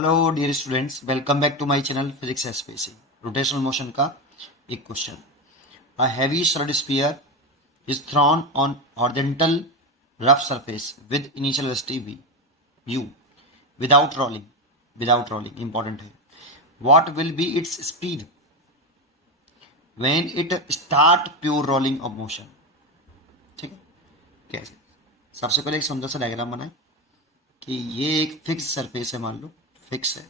Hello dear students, welcome back to my channel physics SPC. Rotational motion का एक question. A heavy solid sphere is thrown on horizontal rough surface with initial velocity v u without rolling important है। What will be its speed when it start pure rolling of motion. ठीक है, कैसे? सबसे पहले एक सुंदर सा diagram बनाए कि ये एक फिक्स सरफेस है, मान लो फिक्स है,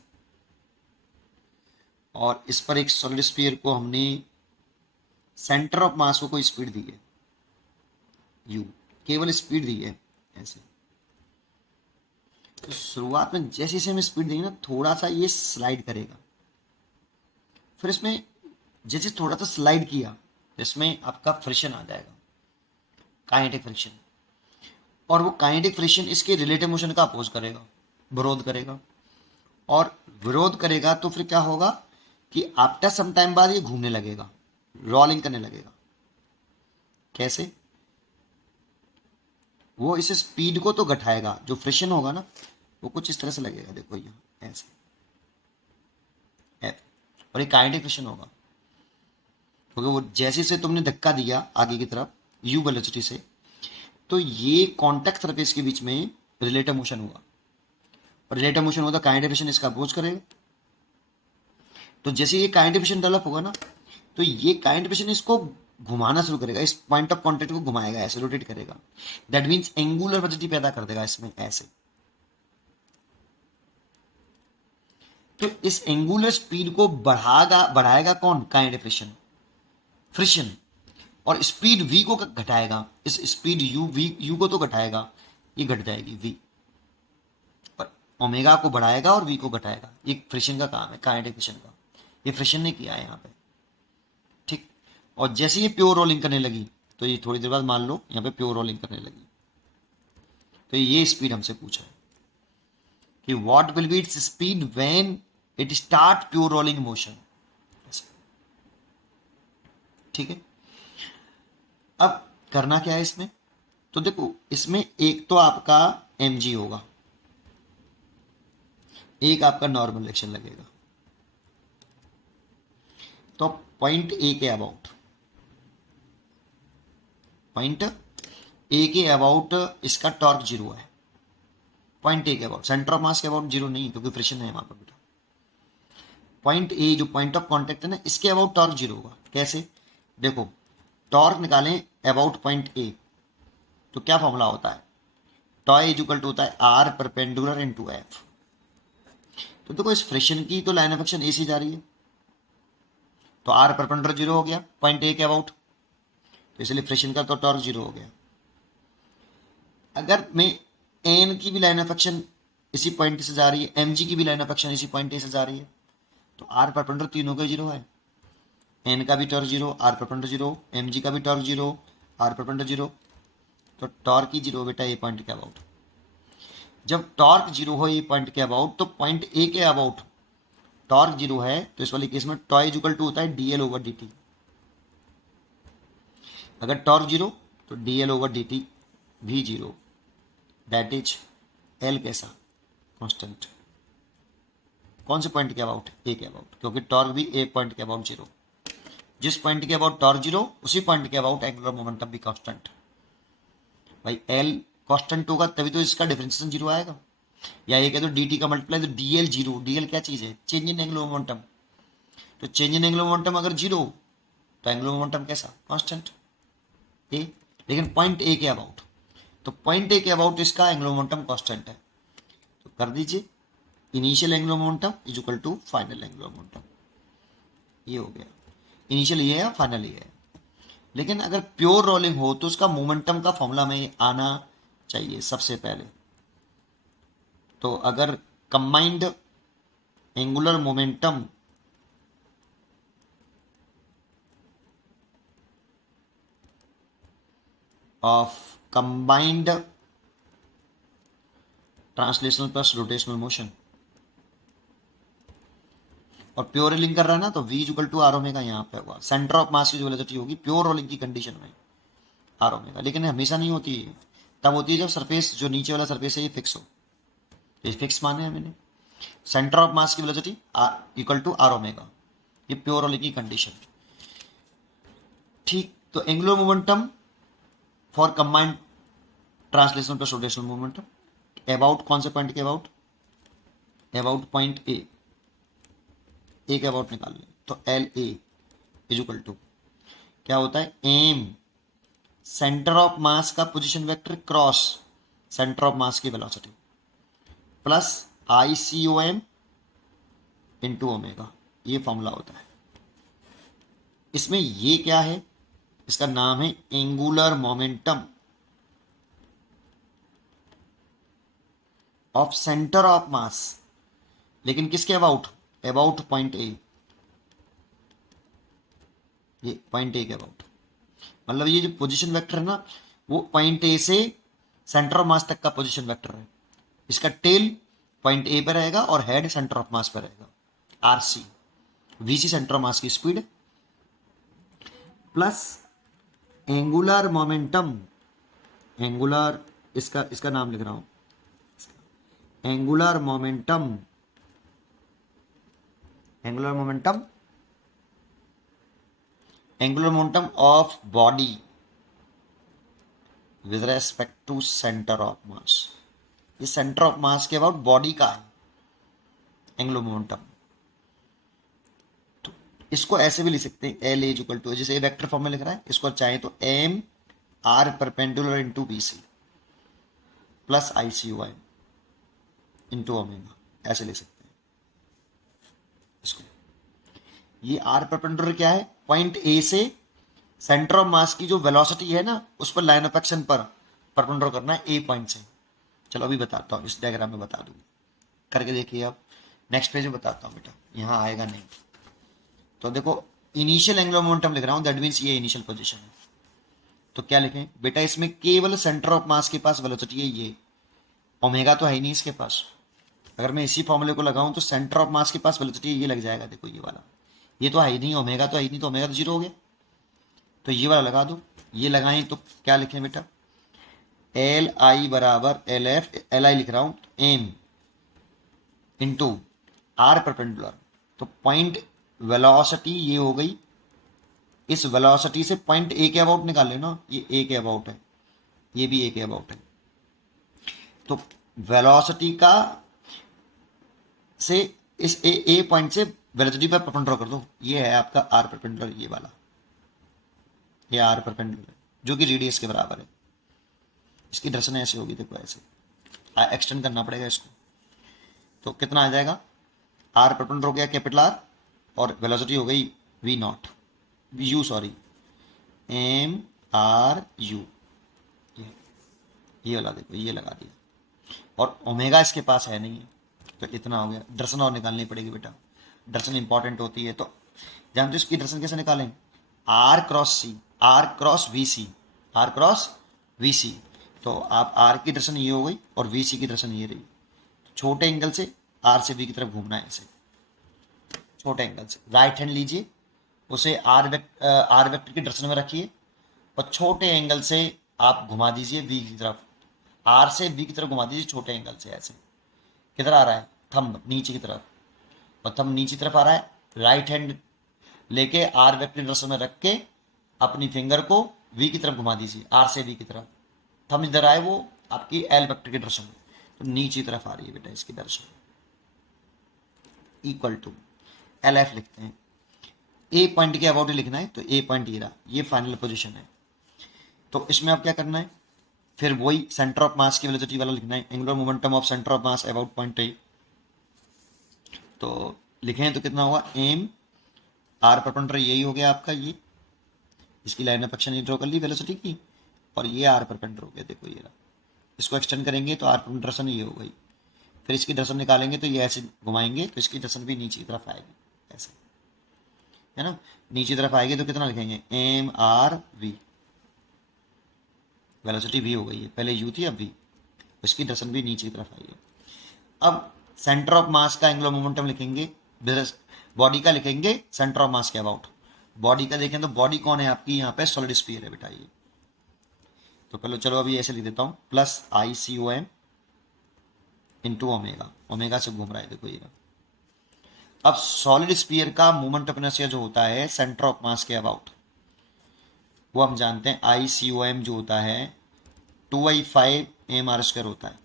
और इस पर एक सॉलिड स्फीयर को हमने सेंटर ऑफ मास को कोई स्पीड दी है यू, केवल स्पीड दी है ऐसे। तो शुरुआत में जैसे जैसे हमें स्पीड देंगे ना, थोड़ा सा ये स्लाइड करेगा। फिर इसमें जैसे थोड़ा सा स्लाइड किया तो इसमें आपका फ्रिक्शन आ जाएगा, काइनेटिक फ्रिक्शन। और वो काइनेटिक फ्रिक्शन इसके रिलेटिव मोशन का अपोज करेगा, विरोध करेगा। और विरोध करेगा तो फिर क्या होगा कि आफ्टर सम टाइम बाद ये घूमने लगेगा, रोलिंग करने लगेगा। कैसे? वो इस स्पीड को तो घटाएगा, जो फ्रिक्शन होगा ना वो कुछ इस तरह से लगेगा, देखो यहाँ ऐसे है। और ये काइनेटिक फ्रिक्शन होगा क्योंकि वो जैसे से तुमने धक्का दिया आगे की तरफ यू वेलोसिटी से, तो ये कॉन्टैक्ट सरफेस के बीच में रिलेटिव मोशन हुआ। और रिलेटिव मोशन होता, काइनेटिक फ्रिक्शन इसका अपोज करेगा। तो जैसे ये काइनेटिक फ्रिक्शन डेवलप होगा ना, तो ये काइनेटिक फ्रिक्शन इसको घुमाना शुरू करेगा, इस पॉइंट ऑफ कॉन्टैक्ट को घुमाएगा, ऐसे रोटेट करेगा। दैट मीन्स एंगुलर वेलोसिटी पैदा कर देगा इसमें ऐसे। तो इस एंगुलर स्पीड को बढ़ाएगा कौन? Kinetic friction, friction. और स्पीड v को घटाएगा, इस स्पीड यू को तो घटाएगा, ये घट जाएगी v। पर ओमेगा को बढ़ाएगा और v को घटाएगा। ये फ्रिक्शन का काम है, काइनेटिक फ्रिक्शन का। ये फ्रिक्शन ने किया है यहाँ पे, ठीक। और जैसे ये प्योर रोलिंग करने लगी तो ये थोड़ी देर बाद मान लो यहाँ पे प्योर रोलिंग करने लगी, तो ये स्पीड हमसे पूछा है कि what will be its speed when it start pure rolling motion. ठीक है, अब करना क्या है इसमें? तो देखो, इसमें एक तो आपका mg होगा, एक आपका नॉर्मल रिएक्शन लगेगा। तो पॉइंट ए के अबाउट, पॉइंट ए के अबाउट इसका टॉर्क जीरो है। पॉइंट ए के अबाउट, सेंटर ऑफ मास के अबाउट जीरो नहीं, क्योंकि फ्रिक्शन है वहां पर बेटा। पॉइंट ए जो पॉइंट ऑफ कांटेक्ट है ना, इसके अबाउट टॉर्क जीरो होगा। कैसे? देखो, टॉर्क निकालें अबाउट पॉइंट ए तो क्या फॉर्मूला होता है? टॉय इज इक्वल टू होता है आर परपेंडिकुलर इनटू एफ। तो देखो, इस फ्रिक्शन की तो लाइन ऑफ एक्शन ए से जा रही है, तो आर परपेंडिकुलर जीरो हो गया पॉइंट ए के अबाउट, तो इसलिए फ्रिक्शन का तो टॉर्क जीरो हो गया। अगर मैं एन की भी लाइन ऑफ एक्शन इसी पॉइंट से जा रही है, एम जी की भी लाइन ऑफ एक्शन इसी पॉइंट ए से जा रही है, तो आर परपेंडिकुलर तीनों का जीरो है। एन का भी torque zero, R perpendicular zero, M g का भी torque zero, R perpendicular zero. तो टॉर्क ही जीरो बेटा ए पॉइंट के अबाउट। जब टॉर्क जीरो हो ए पॉइंट के अबाउट, तो पॉइंट ए के अबाउट टॉर्क जीरो है, तो इस वाले केस में टॉय इक्वल टू होता है डीएल ओवर डी टी। अगर टॉर्क जीरो तो डीएल ओवर डी टी भी जीरो, दैट इज एल कैसा? कांस्टेंट। कौन से पॉइंट के अबाउट? ए के अबाउट, क्योंकि टॉर्क भी ए पॉइंट के अबाउट जीरो। जिस पॉइंट के अबाउट टॉर्क जीरो, उसी पॉइंट के अबाउट एंगुलर मोमेंटम भी कांस्टेंट। भाई एल कांस्टेंट होगा तभी तो इसका डिफरेंशिएशन जीरो आएगा। या ये कह दो डी टी का मल्टीप्लाई तो D L zero. D L क्या चीज़ है? Change in angular momentum. तो चेंज इन एंगुलर मोमेंटम अगर जीरो, तो एंगुलर मोमेंटम कैसा? कांस्टेंट ए। लेकिन पॉइंट ए के अबाउट, तो पॉइंट ए के अबाउट इसका एंगुलर मोमेंटम कांस्टेंट है। तो कर दीजिए initial angular momentum is equal to final angular momentum. ये हो गया, इनिशियल ये है, फाइनल ये है। लेकिन अगर प्योर रोलिंग हो तो उसका मोमेंटम का फॉर्मूला में आना चाहिए सबसे पहले। तो अगर combined angular momentum of combined translational plus rotational motion, और प्योर रोलिंग कर रहा है ना, तो v equal to R omega यहाँ पे होगा। सेंटर ऑफ मास की जो वेलोसिटी होगी प्योर रोलिंग की कंडीशन में आर ओमेगा। लेकिन हमेशा नहीं होती है, तब होती है जब सरफेस जो नीचे वाला सरफेस है ये फिक्स हो। ये फिक्स माने हैं मैंने। सेंटर ऑफ मास की velocity equal to R omega, ये प्योर होने की कंडीशन। ठीक, तो angular momentum for combined translational plus rotational momentum about, कौन से पॉइंट के अबाउट, अबाउट पॉइंट ए के अबाउट निकाल लें तो L A is equal to क्या होता है, एम सेंटर ऑफ मास का position vector cross centre of mass की velocity plus I C O M into omega, ये फॉर्मूला होता है। इसमें ये क्या है, इसका नाम है angular momentum of centre of mass, लेकिन किसके अबाउट, अबाउट पॉइंट ए, ये पॉइंट ए के अबाउट, मतलब ये जो पोजीशन वेक्टर है ना, वो पॉइंट ए से सेंटर ऑफ मास तक का पोजीशन वेक्टर है। इसका टेल पॉइंट ए पे रहेगा और हेड सेंटर ऑफ मास पे रहेगा, R C, V C centre of mass की speed plus angular momentum, angular इसका इसका नाम लिख रहा हूं, angular momentum, angular momentum, angular momentum of body with respect to centre of mass, ये सेंटर ऑफ मास के अबाउट बॉडी का है एंगुलर मोमेंटम। तो इसको ऐसे भी लिख सकते हैं, एल एज इक्वल टू, जैसे वेक्टर फॉर्म में लिख रहा है, इसको चाहे तो M R perpendicular into V C plus I C O M into omega, ऐसे लिख सकते हैं इसको। ये आर परपेंडिकुलर क्या है, पॉइंट ए से सेंटर ऑफ मास की जो वेलोसिटी है ना, उस पर लाइन ऑफ एक्शन पर परपेंडिकुलर करना है ए पॉइंट से। चलो अभी बताता हूँ, इस डायग्राम में बता दूंगा, करके देखिए आप, नेक्स्ट पेज में बताता हूँ बेटा, यहाँ आएगा नहीं। तो देखो इनिशियल एंगुलर मोमेंटम लिख रहा हूँ, दैट मीन्स ये इनिशियल पोजीशन है। तो क्या लिखें बेटा, इसमें केवल सेंटर ऑफ मास के पास वेलोसिटी है ये, ओमेगा तो है ही नहीं इसके पास। अगर मैं इसी फॉर्मूले को लगाऊं तो सेंटर ऑफ मास के पास वेलोसिटी ये लग जाएगा, देखो ये वाला, ये तो है ही नहीं, ओमेगा तो है ही नहीं, तो ओमेगा तो जीरो हो गया। तो ये वाला लगा दो, ये लगाएं तो क्या लिखें बेटा, एल आई बराबर एल एफ, एल आई लिख रहा हूं एम इंटू आर परपेंडिकुलर, तो पॉइंट वेलोसिटी ये हो गई, इस वेलोसिटी से पॉइंट ए के अबाउट निकाल लेना, ये ए के अबाउट है, ये भी ए के अबाउट है। तो वेलोसिटी का से इस ए पॉइंट से वेलोसिटी पर परपेंडिकुलर कर दो, ये है आपका आर परपेंडिकुलर, ये वाला, ये आर परपेंडिकुलर जो कि रेडियस के बराबर है। इसकी डायरेक्शन ऐसे होगी, देखो ऐसे एक्सटेंड करना पड़ेगा इसको, तो कितना आ जाएगा, आर परपेंडिकुलर हो गया कैपिटल आर और वेलोसिटी हो गई V naught, U sorry, M R U, ये वाला देखो, ये लगा दिया, और ओमेगा इसके पास है नहीं है, तो इतना हो गया। दर्शन और निकालनी पड़ेगी बेटा, दर्शन इंपॉर्टेंट होती है, तो जानते हो इसकी दर्शन कैसे निकालें, R cross C, R cross V C, R cross V C, तो आप आर की दर्शन ये हो गई और वी सी की दर्शन ये रही। छोटे एंगल से आर से वी की तरफ घूमना है ऐसे, छोटे एंगल से राइट हैंड लीजिए, उसे आर वेक्टर की दर्शन में रखिए और छोटे एंगल से आप घुमा दीजिए वी की तरफ, आर से वी की तरफ घुमा दीजिए छोटे एंगल से ऐसे, किधर आ रहा है, थंब नीचे की तरफ, और थंब नीचे की तरफ आ रहा है, राइट हैंड लेके आर वेक्टर दर्शन में रख के अपनी फिंगर को वी की तरफ घुमा दीजिए, आर से वी की तरफ, थंब इधर आए वो आपकी एल वेक्टर की दर्शन में, तो नीचे तरफ आ रही है बेटा इसकी दर्शन, इक्वल टू एल एफ लिखते हैं, ए पॉइंट के अबाउट लिखना है, तो ए पॉइंट ये रहा, ये फाइनल पोजीशन है। तो इसमें अब क्या करना है, फिर वही सेंटर ऑफ मास की वेलोसिटी वाला लिखना है, angular momentum of centre of mass about point A, तो लिखें तो कितना होगा, एम आर परपेंडिकुलर यही हो गया आपका, ये इसकी लाइन ऑफ एक्शन ड्रॉ कर ली वेलोसिटी की, और ये आर परपेंडिकुलर हो गया, देखो ये रहा, इसको एक्सटेंड करेंगे तो आर परपेंडिकुलर दर्शन ये हो गई, फिर इसकी दर्शन निकालेंगे तो ये ऐसे घुमाएंगे तो इसकी दर्शन भी नीचे की तरफ आएगी ऐसे, है ना, नीचे तरफ आएगी तो कितना लिखेंगे, M R V, velocity V हो गई है, पहले यू थी अब वी, इसकी दर्शन भी नीचे की तरफ आई है। अब सेंटर ऑफ मास का एंगुलर मोमेंटम लिखेंगे, बॉडी का लिखेंगे सेंटर ऑफ मास के अबाउट, बॉडी का देखें तो बॉडी कौन है आपकी, यहाँ पे सॉलिड स्फीयर है बेटा ये, तो पहले चलो अभी ऐसे लिख देता हूँ, plus I C O M into omega, omega से घूम रहा है, देखो ये। अब सॉलिड स्पीयर का मोमेंट ऑफ इनर्शिया जो होता है सेंटर ऑफ मास के अबाउट, वो हम जानते हैं ICOM जो होता है 2I5 mr² होता है।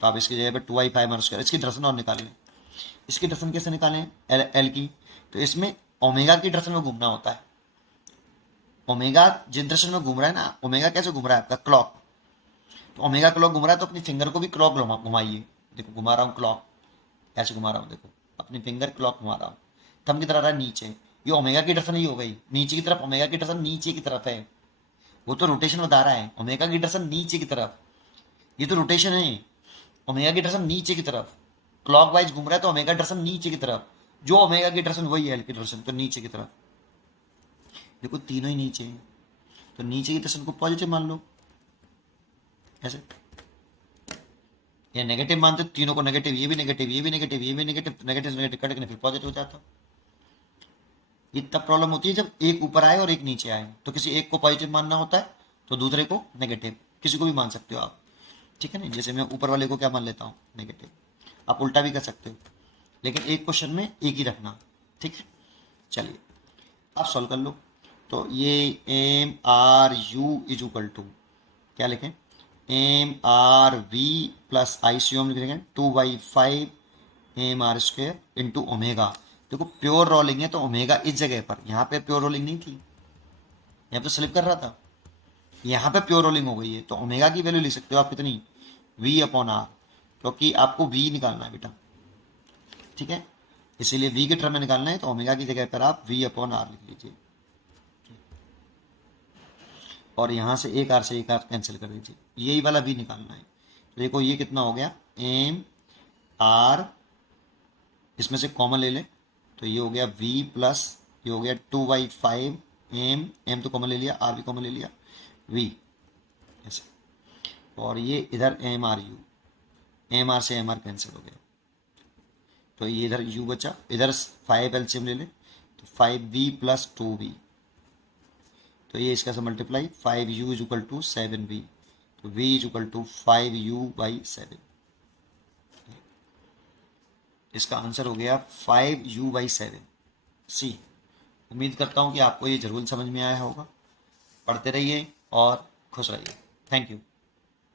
तो आप इसकी जगह पे 2I5 r², इसकी डायरेक्शन और निकालें। इसकी डायरेक्शन कैसे निकालें, एल की, तो इसमें ओमेगा की डायरेक्शन में घूमना होता है। ओमेगा जिस डायरेक्शन में घूम रहा है ना, ओमेगा कैसे घूम रहा है आपका, क्लॉक। तो ओमेगा क्लॉक घूम रहा है तो अपनी फिंगर को भी क्लॉक घुमाइए, देखो घुमा रहा हूँ क्लॉक, ऐसे घुमा रहा हूँ, देखो अपनी फिंगर क्लॉक घुमा रहा हूँ। थंब की तरफ रहा है नीचे, ये ओमेगा की डायरेक्शन ही हो गई नीचे की तरफ, ओमेगा की डायरेक्शन नीचे की तरफ है, वो तो रोटेशन बता रहा है, ओमेगा की डायरेक्शन नीचे की तरफ, ये तो रोटेशन है। ओमेगा की डायरेक्शन नीचे की तरफ, क्लॉक वाइज घूम रहा है तो ओमेगा डायरेक्शन नीचे की तरफ, जो ओमेगा की डायरेक्शन वही है एल की डायरेक्शन, तो नीचे की तरफ। देखो तीनों ही नीचे हैं, तो नीचे की डायरेक्शन को पॉजिटिव मान लो, ऐसे। ये नेगेटिव मानते तीनों को नेगेटिव, ये भी नेगेटिव, ये भी नेगेटिव, ये भी नेगेटिव, नेगेटिव नेगेटिव कट के फिर पॉजिटिव हो जाता। ये तब प्रॉब्लम होती है जब एक ऊपर आए और एक नीचे आए, तो किसी एक को पॉजिटिव मानना होता है तो दूसरे को नेगेटिव, किसी को भी मान सकते हो आप, ठीक है ना। जैसे मैं ऊपर वाले को क्या मान लेता हूँ, नेगेटिव, आप उल्टा भी कर सकते हो, लेकिन एक क्वेश्चन में एक ही रखना, ठीक है। चलिए आप सॉल्व कर लो। तो ये MRU इज इक्वल टू क्या लिखें, MRV प्लस ICOM लिख देंगे 2/5 mr² इंटू ओमेगा। देखो प्योर रोलिंग है तो ओमेगा इस जगह पर, यहाँ पे प्योर रोलिंग नहीं थी, यहाँ पे स्लिप कर रहा था, यहाँ पे प्योर रोलिंग हो गई है, तो ओमेगा की वैल्यू लिख सकते हो आप कितनी, V/R, क्योंकि आपको V निकालना है बेटा, ठीक है, इसीलिए V के टर्म में निकालना है, तो ओमेगा की जगह पर आप V/R लिख लीजिए, और यहाँ से एक आर से एक आर कैंसिल कर दीजिए, यही वाला V निकालना है। तो देखो ये कितना हो गया, MR, इसमें से कॉमन ले लें, तो ये हो गया V प्लस ये हो गया 2/5 M तो कॉमन ले लिया, R भी कॉमन ले लिया, V ऐसे, और ये इधर MRU, MR से MR कैंसिल हो गया, तो ये इधर U बचा, इधर 5 एलसीएम ले लें, तो 5V प्लस 2V, तो ये इसका से multiply 5U is equal to 7V, तो V is equal to 5U/7, इसका आंसर हो गया 5U/7 C। उम्मीद करता हूँ कि आपको ये जरूर समझ में आया होगा। पढ़ते रहिए और खुश रहिए। Thank you.